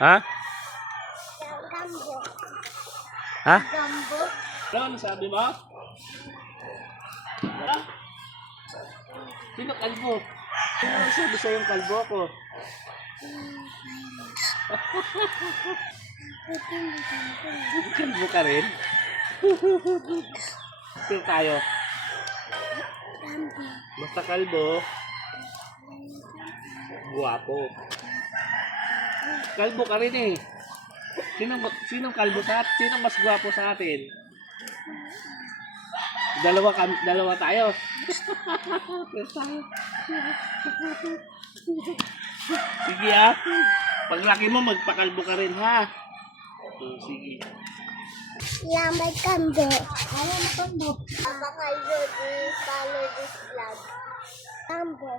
Ha? Gambo. Ha? Gambo. Ano sabi mo? Ha? Sino kalbo? Sino sabi sa'yo yung kalbo ko? Kalbo ka rin? Sino tayo? Gambo. Basta kalbo. Guwapo. Kalbo ka rin eh. Sinong kalbo sa atin? Sinong mas guwapo sa atin? Dalawa tayo. Sige ah. Paglaki mo, magpakalbo ka rin ha. Sige. Lamay gambo. Ayan gambo. Baka kayo di follow this vlog. Gambo.